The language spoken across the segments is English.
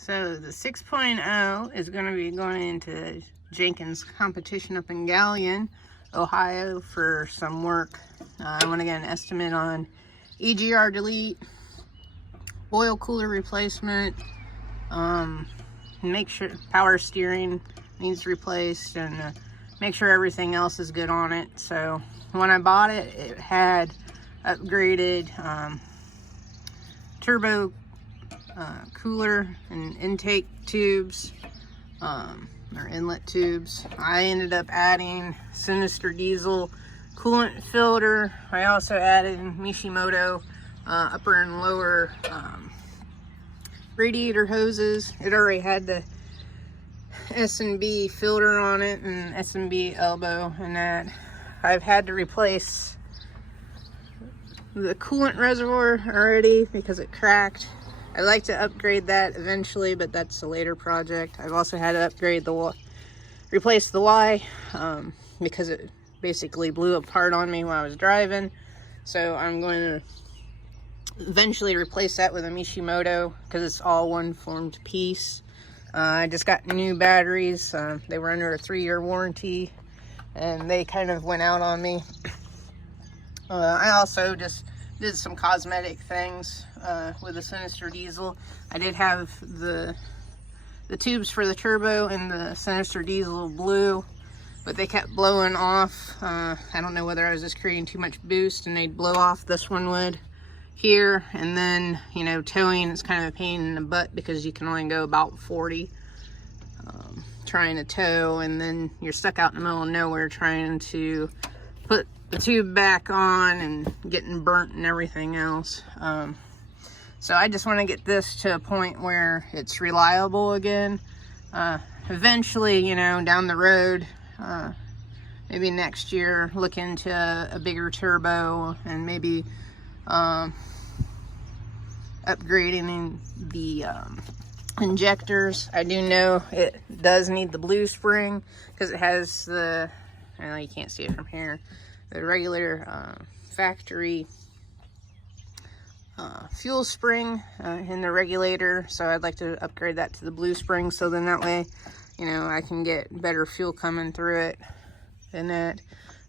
So the 6.0 is going to be going into Jenkins Competition up in Galion, Ohio for some work. I want to get an estimate on EGR delete, oil cooler replacement, make sure power steering needs replaced, and make sure everything else is good on it. So when I bought it, it had upgraded turbo cooler and intake tubes, or inlet tubes. I ended up adding Sinister Diesel coolant filter. I also added Mishimoto upper and lower radiator hoses. It already had the S&B filter on it and S&B elbow and that. I've had to replace the coolant reservoir already because it cracked. I'd like to upgrade that eventually, but that's a later project. I've also had to upgrade replace the Y because it basically blew apart on me while I was driving. So I'm going to eventually replace that with a Mishimoto because it's all one formed piece. I just got new batteries. They were under a 3-year warranty and they kind of went out on me. I also just did some cosmetic things with the Sinister Diesel. I did have the tubes for the turbo and the Sinister Diesel blue, but they kept blowing off. I don't know whether I was just creating too much boost and they'd blow off. This one would here, and then, you know, towing is kind of a pain in the butt because you can only go about 40 trying to tow, and then you're stuck out in the middle of nowhere trying to put the tube back on and getting burnt and everything else. So I just want to get this to a point where it's reliable again. Eventually, you know, down the road, maybe next year, look into a bigger turbo and maybe upgrading the injectors. I do know it does need the blue spring because it has the, I know you can't see it from here, the regular factory fuel spring in the regulator. So I'd like to upgrade that to the blue spring, so then that way, you know, I can get better fuel coming through it and that.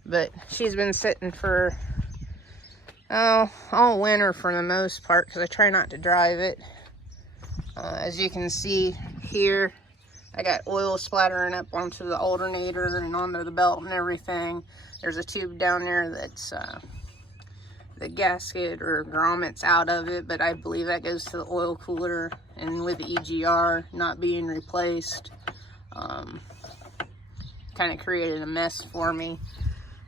But she's been sitting for all winter for the most part because I try not to drive it. As you can see here, I got oil splattering up onto the alternator and onto the belt and everything. There's a tube down there that's the gasket or grommets out of it, but I believe that goes to the oil cooler, and with the EGR not being replaced, kind of created a mess for me.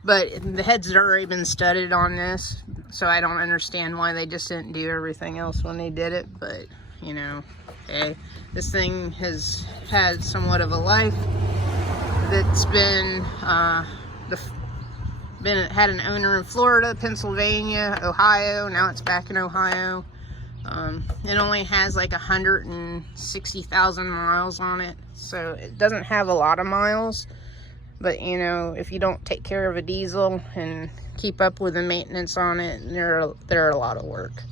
But the heads had already been studded on this, so I don't understand why they just didn't do everything else when they did it. But, you know, hey, this thing has had somewhat of a life. That's been, had an owner in Florida, Pennsylvania, Ohio. Now it's back in Ohio. It only has like 160,000 miles on it, so it doesn't have a lot of miles. But, you know, if you don't take care of a diesel and keep up with the maintenance on it, they're a lot of work.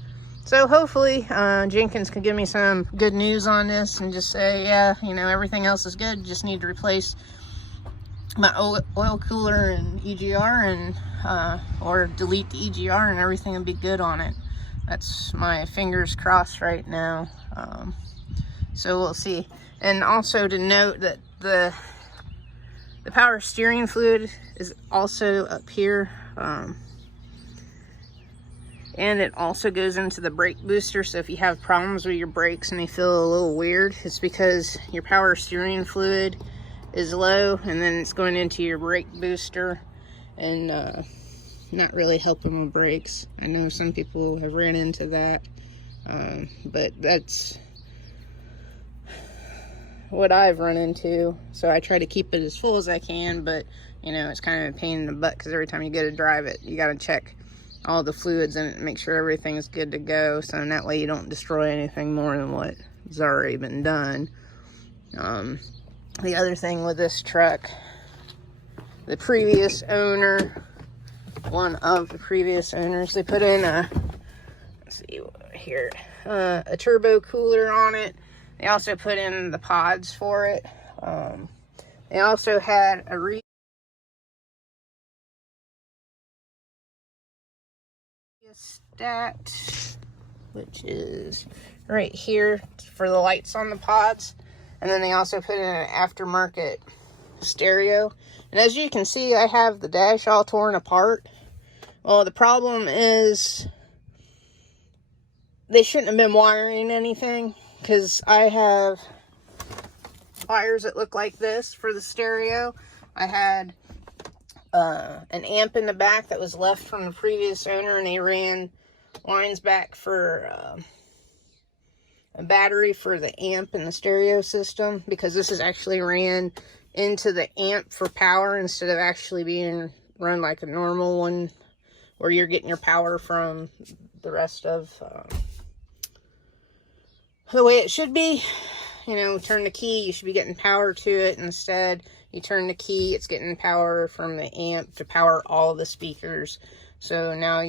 So hopefully Jenkins can give me some good news on this and just say, yeah, you know, everything else is good. Just need to replace my oil cooler and EGR, and or delete the EGR, and everything will be good on it. That's my fingers crossed right now. So we'll see. And also to note that the power steering fluid is also up here, and it also goes into the brake booster. So if you have problems with your brakes and they feel a little weird, it's because your power steering fluid is low, and then it's going into your brake booster and not really helping with brakes. I know some people have ran into that, but that's what I've run into. So I try to keep it as full as I can, but, you know, it's kind of a pain in the butt because every time you go to drive it, you got to check all the fluids in it and make sure everything's good to go, so that way you don't destroy anything more than what's already been done. The other thing with this truck, the previous owner, one of the previous owners, they put in a, let's see here, a turbo cooler on it, They also put in the pods for it. They also had a rheostat, which is right here for the lights on the pods. And then they also put in an aftermarket stereo. And as you can see, I have the dash all torn apart. Well, the problem is they shouldn't have been wiring anything, because I have wires that look like this for the stereo. I had an amp in the back that was left from the previous owner, and they ran lines back for a battery for the amp and the stereo system, because this is actually ran into the amp for power instead of actually being run like a normal one where you're getting your power from the rest of the way it should be. You know, turn the key, you should be getting power to it. Instead, you turn the key, it's getting power from the amp to power all the speakers. So now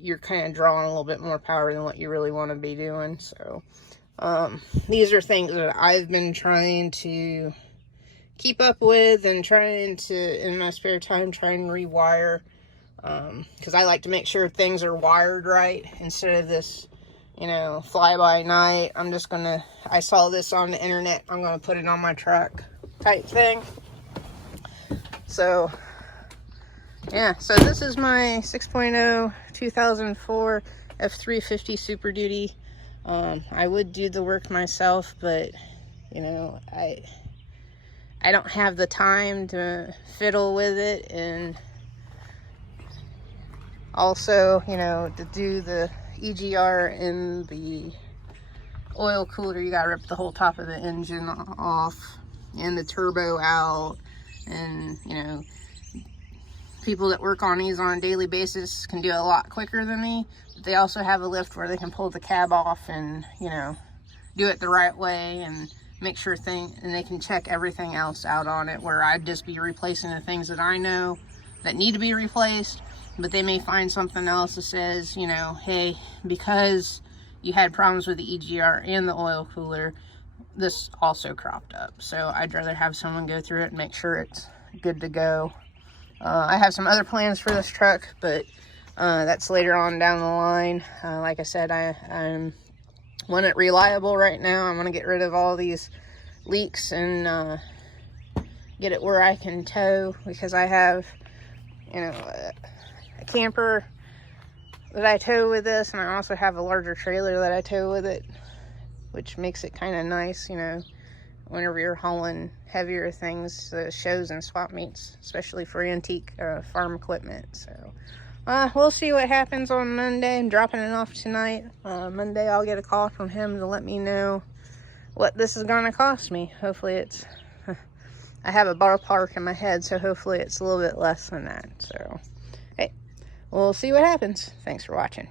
you're kind of drawing a little bit more power than what you really want to be doing. So these are things that I've been trying to keep up with, and trying to, in my spare time, try and rewire, because I like to make sure things are wired right instead of this, you know, fly by night. I'm just gonna, I saw this on the internet, I'm gonna put it on my truck type thing. So yeah, so this is my 6.0 2004 F-350 Super Duty. I would do the work myself, but you know, I don't have the time to fiddle with it, and also, you know, to do the EGR in the oil cooler, you gotta rip the whole top of the engine off and the turbo out. And you know, people that work on these on a daily basis can do it a lot quicker than me. But they also have a lift where they can pull the cab off and, you know, do it the right way and make sure and they can check everything else out on it, where I'd just be replacing the things that I know that need to be replaced. But they may find something else that says, you know, hey, because you had problems with the EGR and the oil cooler, this also cropped up. So I'd rather have someone go through it and make sure it's good to go. I have some other plans for this truck, but that's later on down the line. Like I said, I'm want it reliable right now. I'm going to get rid of all these leaks and get it where I can tow, because I have, you know, a camper that I tow with this, and I also have a larger trailer that I tow with it, which makes it kind of nice, you know, whenever you're hauling heavier things, shows and swap meets, especially for antique farm equipment. So we'll see what happens on Monday. I'm dropping it off tonight. Monday I'll get a call from him to let me know what this is going to cost me. Hopefully it's, I have a ballpark in my head, so hopefully it's a little bit less than that. So, hey, we'll see what happens. Thanks for watching.